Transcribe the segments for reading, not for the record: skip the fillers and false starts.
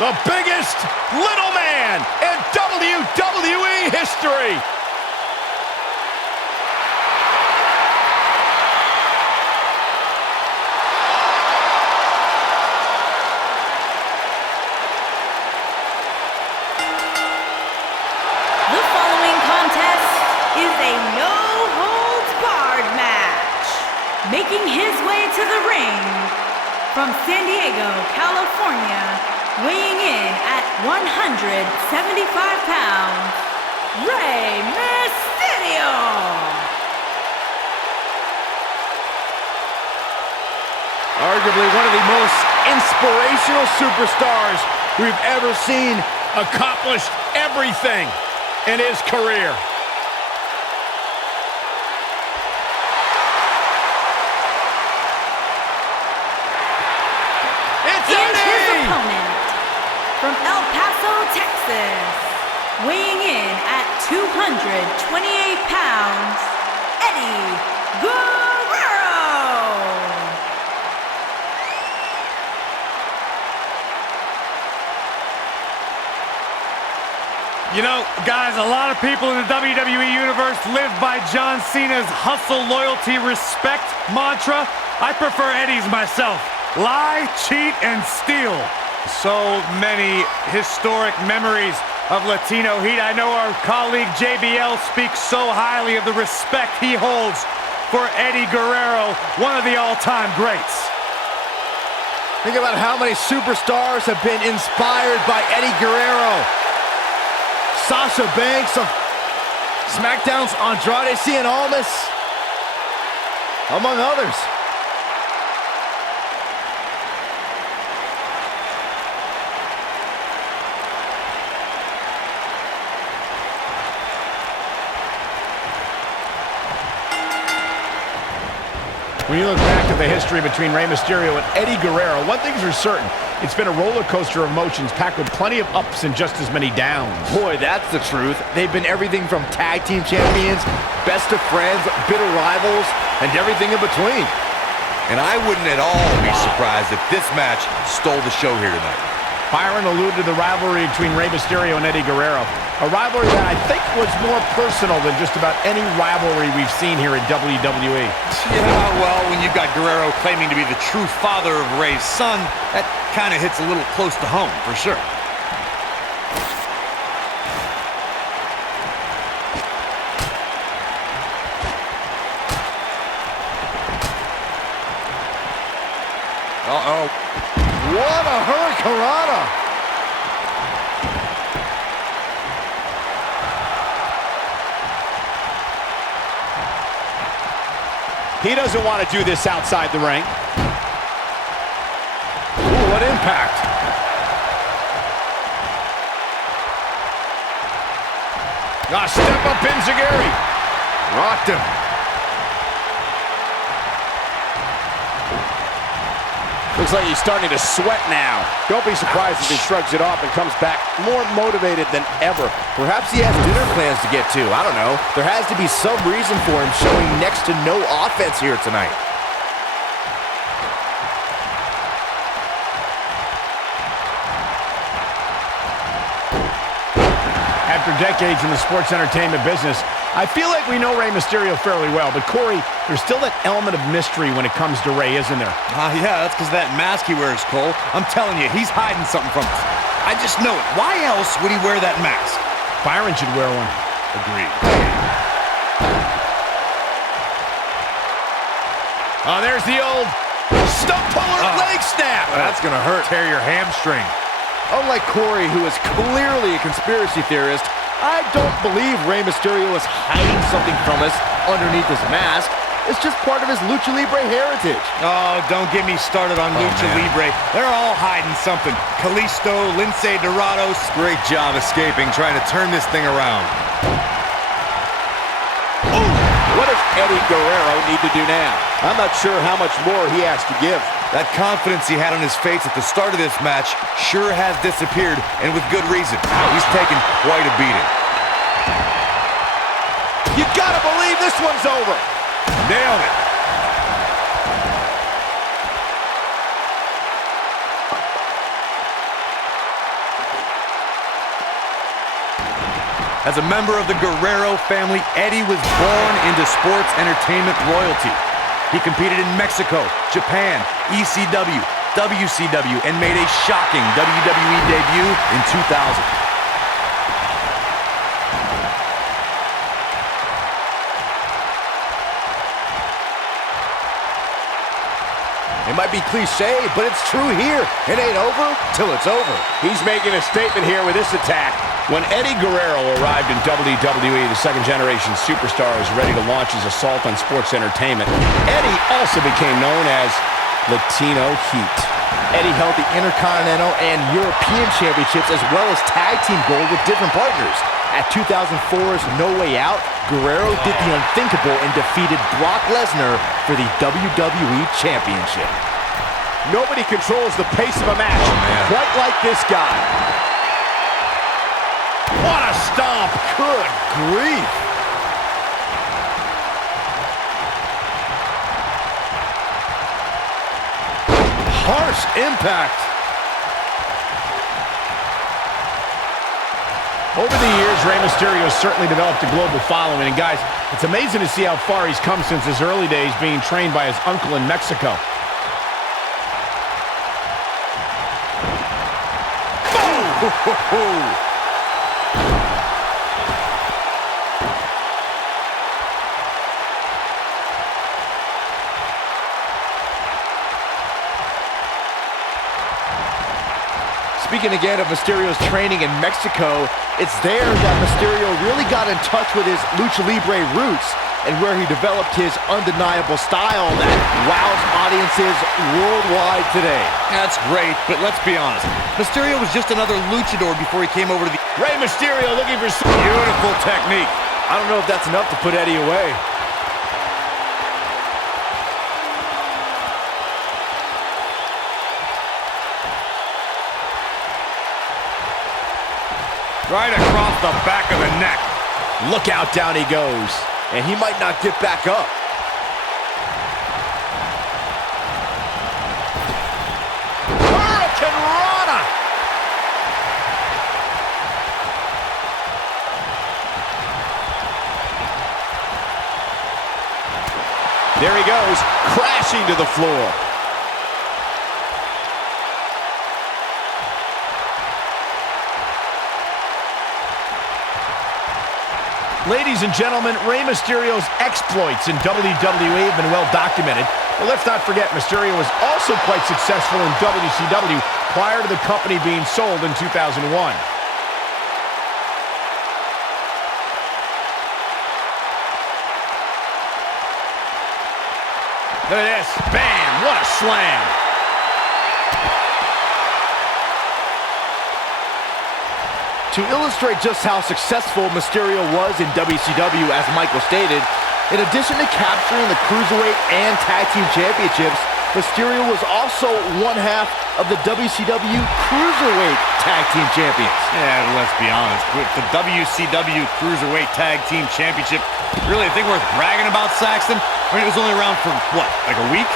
The biggest little man in WWE history. The following contest is a no-holds-barred match. Making his way to the ring from San Diego, California, weighing in at 175 pounds, Rey Mysterio. Arguably one of the most inspirational superstars we've ever seen accomplish everything in his career. And his opponent from El Paso, Texas, weighing in at 228 pounds, Eddie Guerrero. You know, guys, a lot of people in the WWE Universe live by John Cena's hustle, loyalty, respect mantra. I prefer Eddie's myself. Lie, cheat, and steal. So many historic memories of Latino heat. I know our colleague JBL speaks so highly of the respect he holds for Eddie Guerrero, one of the all-time greats. Think about how many superstars have been inspired by Eddie Guerrero. Sasha Banks of SmackDown's Andrade Cien Almas, among others. When you look back at the history between Rey Mysterio and Eddie Guerrero, one thing's for certain. It's been a roller coaster of emotions packed with plenty of ups and just as many downs. Boy, that's the truth. They've been everything from tag team champions, best of friends, bitter rivals, and everything in between. And I wouldn't at all be surprised if this match stole the show here tonight. Byron alluded to the rivalry between Rey Mysterio and Eddie Guerrero. A rivalry that I think was more personal than just about any rivalry we've seen here in WWE. Yeah, well, when you've got Guerrero claiming to be the true father of Rey's son, that kind of hits a little close to home, for sure. Uh-oh. What a hurricanrana! He doesn't want to do this outside the ring. Ooh, what impact! Step up Enziguri. Rocked him. Looks like he's starting to sweat now. Don't be surprised if he shrugs it off and comes back more motivated than ever. Perhaps he has dinner plans to get to. I don't know. There has to be some reason for him showing next to no offense here tonight. After decades in the sports entertainment business, I feel like we know Rey Mysterio fairly well, but Corey, there's still that element of mystery when it comes to Rey, isn't there? Yeah, that's because of that mask he wears, Cole. I'm telling you, he's hiding something from us. I just know it. Why else would he wear that mask? Byron should wear one. Agreed. Oh, there's the old stump puller leg snap. That's going to hurt. Tear your hamstring. Unlike Corey, who is clearly a conspiracy theorist, I don't believe Rey Mysterio is hiding something from us underneath his mask. It's just part of his Lucha Libre heritage. Oh, don't get me started on Lucha Libre. They're all hiding something. Kalisto, Lince Dorados. Great job escaping, trying to turn this thing around. Ooh, what does Eddie Guerrero need to do now? I'm not sure how much more he has to give. That confidence he had on his face at the start of this match sure has disappeared, and with good reason. He's taken quite a beating. You gotta believe this one's over. Nailed it. As a member of the Guerrero family, Eddie was born into sports entertainment royalty. He competed in Mexico, Japan, ECW, WCW, and made a shocking WWE debut in 2000. It might be cliche, but it's true here. It ain't over till it's over. He's making a statement here with this attack. When Eddie Guerrero arrived in WWE, the second-generation superstar was ready to launch his assault on sports entertainment. Eddie also became known as Latino Heat. Eddie held the Intercontinental and European Championships as well as tag team gold with different partners. At 2004's No Way Out, Guerrero did the unthinkable and defeated Brock Lesnar for the WWE Championship. Nobody controls the pace of a match quite like this guy. What a stomp! Good grief! Harsh impact. Over the years, Rey Mysterio has certainly developed a global following. And guys, it's amazing to see how far he's come since his early days being trained by his uncle in Mexico. Boom! Speaking again of Mysterio's training in Mexico, it's there that Mysterio really got in touch with his Lucha Libre roots and where he developed his undeniable style that wows audiences worldwide today. That's great, but let's be honest. Mysterio was just another luchador before he came over to the... Rey Mysterio looking for some beautiful technique. I don't know if that's enough to put Eddie away. Right across the back of the neck. Look out, down he goes. And he might not get back up. Hurricane Rana! There he goes, crashing to the floor. Ladies and gentlemen, Rey Mysterio's exploits in WWE have been well documented. But let's not forget, Mysterio was also quite successful in WCW prior to the company being sold in 2001. Look at this. Bam! What a slam! To illustrate just how successful Mysterio was in WCW, as Michael stated, in addition to capturing the Cruiserweight and Tag Team Championships, Mysterio was also one half of the WCW Cruiserweight Tag Team Champions. Yeah, let's be honest. With the WCW Cruiserweight Tag Team Championship, really a thing worth bragging about, Saxton? I mean, it was only around for, what, like a week?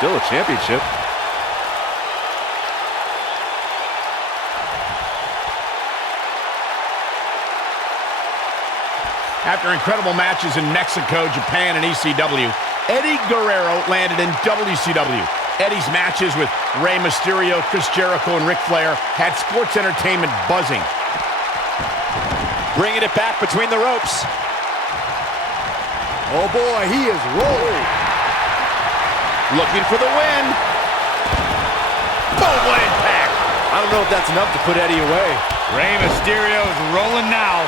Still a championship. After incredible matches in Mexico, Japan, and ECW, Eddie Guerrero landed in WCW. Eddie's matches with Rey Mysterio, Chris Jericho, and Ric Flair had sports entertainment buzzing. Bringing it back between the ropes. Oh boy, he is rolling. Looking for the win. Boom, what impact. I don't know if that's enough to put Eddie away. Rey Mysterio is rolling now.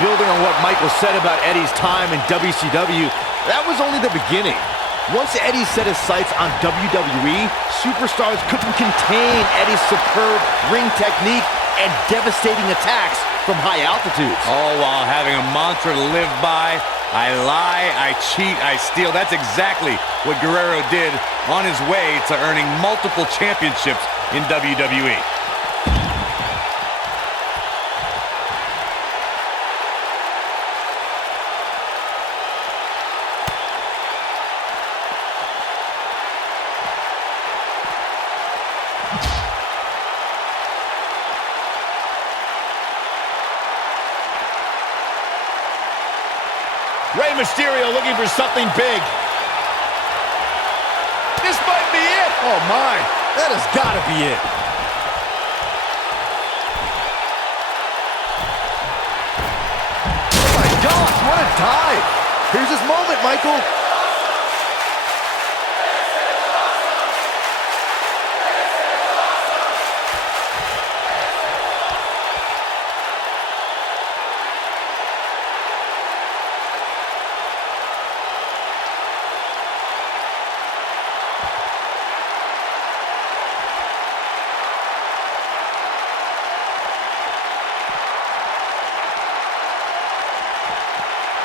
Building on what Michael said about Eddie's time in WCW, that was only the beginning. Once Eddie set his sights on WWE, superstars couldn't contain Eddie's superb ring technique and devastating attacks from high altitudes. All while having a mantra to live by. I lie, I cheat, I steal. That's exactly what Guerrero did on his way to earning multiple championships in WWE. Rey Mysterio looking for something big. This might be it. Oh my, that has got to be it. Oh my gosh, what a dive. Here's his moment, Michael.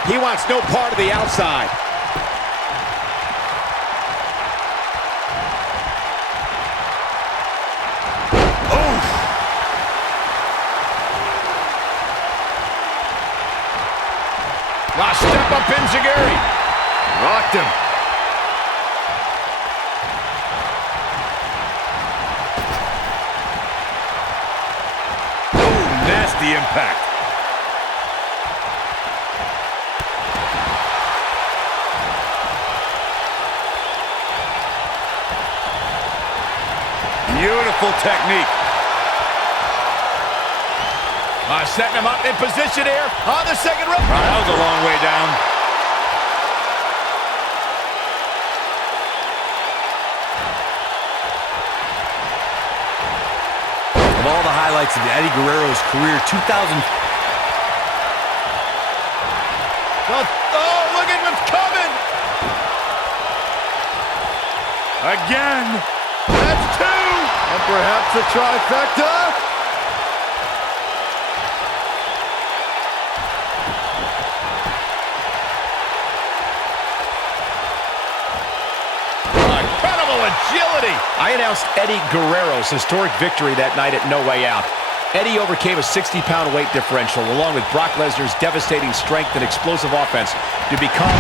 He wants no part of the outside. Oof. Wow, step up Enziguri. Rocked him. Oh, nasty impact. Beautiful technique. Setting him up in position here on the second rope. That was a long way down. Of all the highlights of Eddie Guerrero's career, 2000... Oh, look at what's coming. Again. That's two. And perhaps a trifecta. Incredible agility. I announced Eddie Guerrero's historic victory that night at No Way Out. Eddie overcame a 60-pound weight differential along with Brock Lesnar's devastating strength and explosive offense to become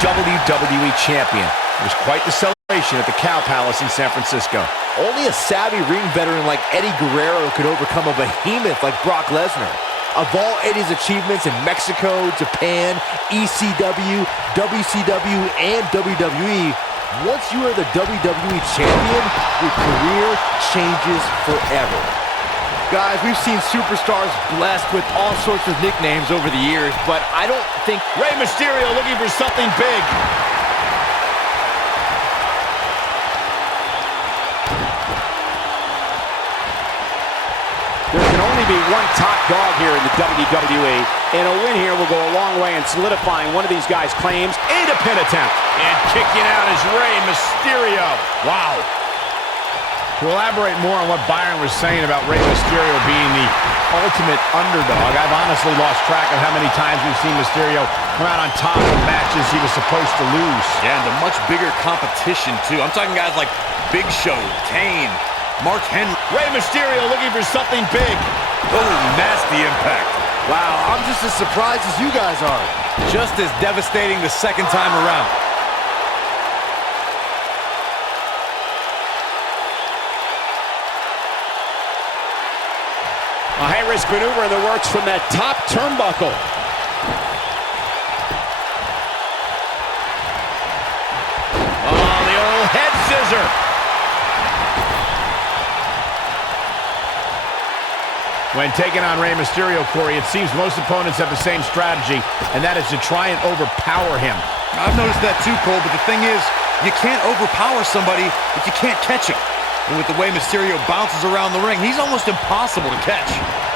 WWE Champion. It was quite the celebration at the Cow Palace in San Francisco. Only a savvy ring veteran like Eddie Guerrero could overcome a behemoth like Brock Lesnar. Of all Eddie's achievements in Mexico, Japan, ECW, WCW, and WWE, once you are the WWE Champion, your career changes forever. Guys, we've seen superstars blessed with all sorts of nicknames over the years, but I don't think... Rey Mysterio looking for something big. There can only be one top dog here in the WWE, and a win here will go a long way in solidifying one of these guys' claims. Into pin attempt. And kicking out is Rey Mysterio. Wow. To elaborate more on what Byron was saying about Rey Mysterio being the ultimate underdog, I've honestly lost track of how many times we've seen Mysterio come out on top of matches he was supposed to lose. Yeah, and the much bigger competition, too. I'm talking guys like Big Show, Kane, Mark Henry. Rey Mysterio looking for something big. Oh, nasty impact. Wow, I'm just as surprised as you guys are. Just as devastating the second time around. A high-risk maneuver in the works from that top turnbuckle. Oh, the old head scissor. When taking on Rey Mysterio, Corey, it seems most opponents have the same strategy, and that is to try and overpower him. I've noticed that too, Cole, but the thing is, you can't overpower somebody if you can't catch him. And with the way Mysterio bounces around the ring, he's almost impossible to catch.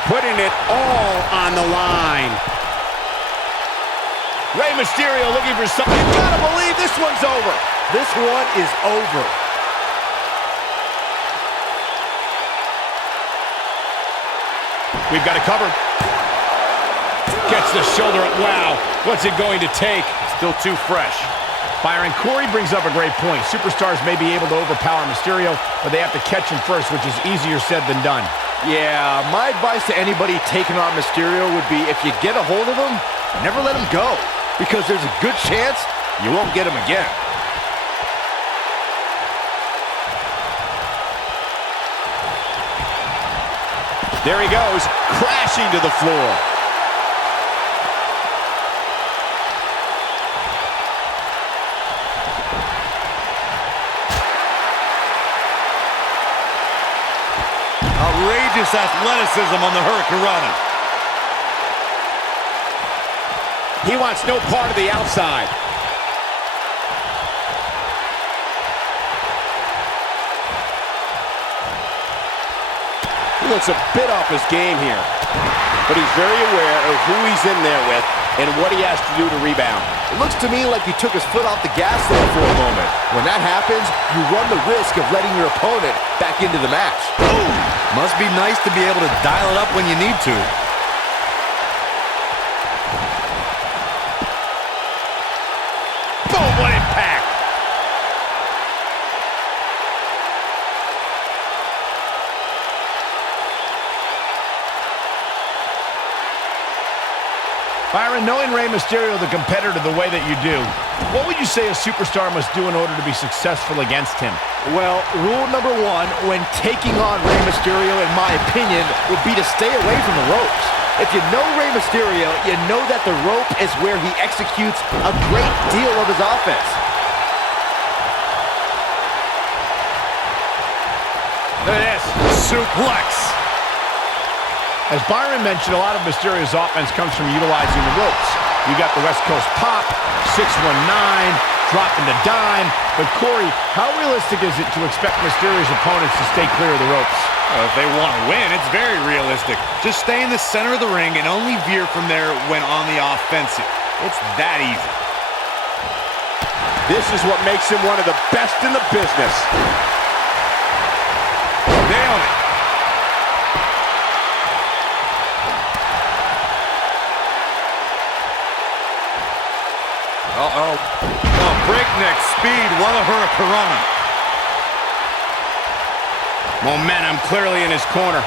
Putting it all on the line. Rey Mysterio looking for something. You gotta believe this one's over. This one is over. We've got it covered. Gets the shoulder up. Wow, what's it going to take? Still too fresh. Byron, Corey brings up a great point. Superstars may be able to overpower Mysterio, but they have to catch him first, which is easier said than done. Yeah, my advice to anybody taking on Mysterio would be if you get a hold of him, never let him go, because there's a good chance you won't get him again. There he goes, crashing to the floor. athleticism on the Hurricanrana. He wants no part of the outside. He looks a bit off his game here, but he's very aware of who he's in there with and what he has to do to rebound. It looks to me like he took his foot off the gas there for a moment. When that happens, you run the risk of letting your opponent back into the match. Boom! Must be nice to be able to dial it up when you need to. Boom, what impact! Byron, knowing Rey Mysterio, the competitor, the way that you do, what would you say a superstar must do in order to be successful against him? Well, rule number one when taking on Rey Mysterio, in my opinion, would be to stay away from the ropes. If you know Rey Mysterio, you know that the rope is where he executes a great deal of his offense. Look at this. Suplex. As Byron mentioned, a lot of Mysterio's offense comes from utilizing the ropes. You got the West Coast pop, 619, dropping the dime. But Corey, how realistic is it to expect Mysterio's opponents to stay clear of the ropes? If they want to win, it's very realistic. Just stay in the center of the ring and only veer from there when on the offensive. It's that easy. This is what makes him one of the best in the business. Nailed it. Uh-oh. Oh, breakneck speed. What a Hurricanrana. Momentum clearly in his corner.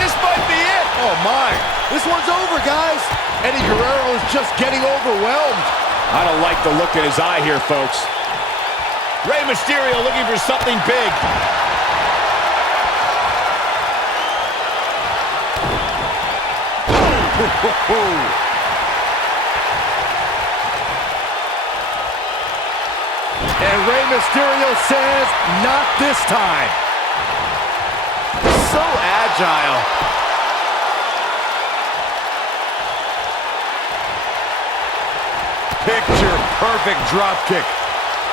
This might be it. Oh, my. This one's over, guys. Eddie Guerrero is just getting overwhelmed. I don't like the look in his eye here, folks. Rey Mysterio looking for something big. And Rey Mysterio says, not this time. So agile. Picture perfect drop kick.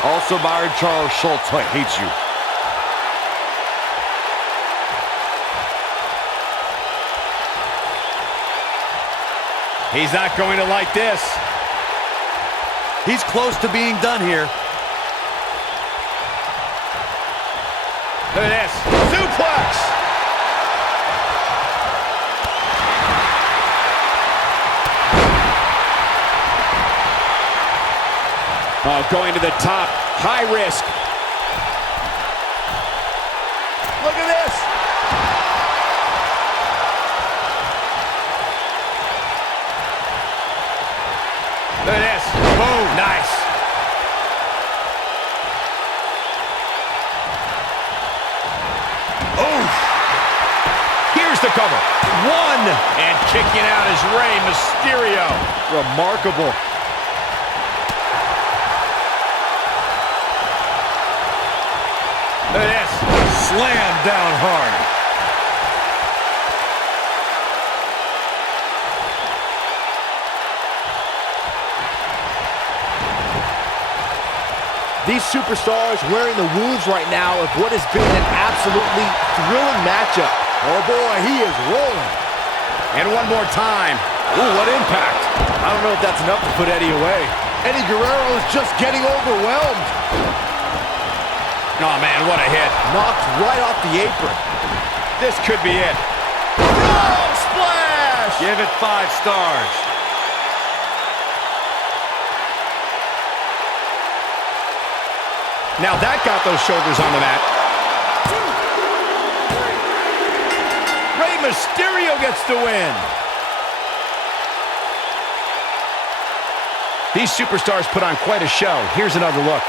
Also, Byron, Charles Schultz hates you. He's not going to like this. He's close to being done here. Look at this. Suplex! Oh, going to the top. High risk. Look at this. Look at this. Boom. Nice. Oh. Here's the cover. One. And kicking out is Rey Mysterio. Remarkable. Look at this. Slam down hard. These superstars wearing the wounds right now of what has been an absolutely thrilling matchup. Oh boy, he is rolling. And one more time. Ooh, what impact. I don't know if that's enough to put Eddie away. Eddie Guerrero is just getting overwhelmed. Oh, man, what a hit. Knocked right off the apron. This could be it. Frog splash! Give it 5 stars. Now that got those shoulders on the mat. 2, 3. Rey Mysterio gets the win. These superstars put on quite a show. Here's another look.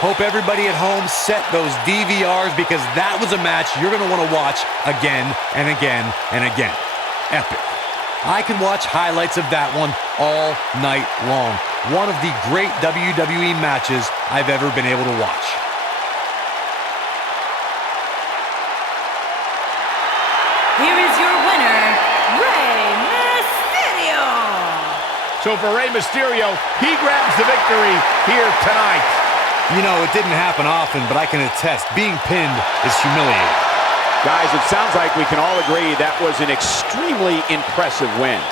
Hope everybody at home set those DVRs because that was a match you're going to want to watch again and again and again. Epic. I can watch highlights of that one all night long. One of the great WWE matches I've ever been able to watch. So for Rey Mysterio, he grabs the victory here tonight. You know, it didn't happen often, but I can attest, being pinned is humiliating. Guys, it sounds like we can all agree that was an extremely impressive win.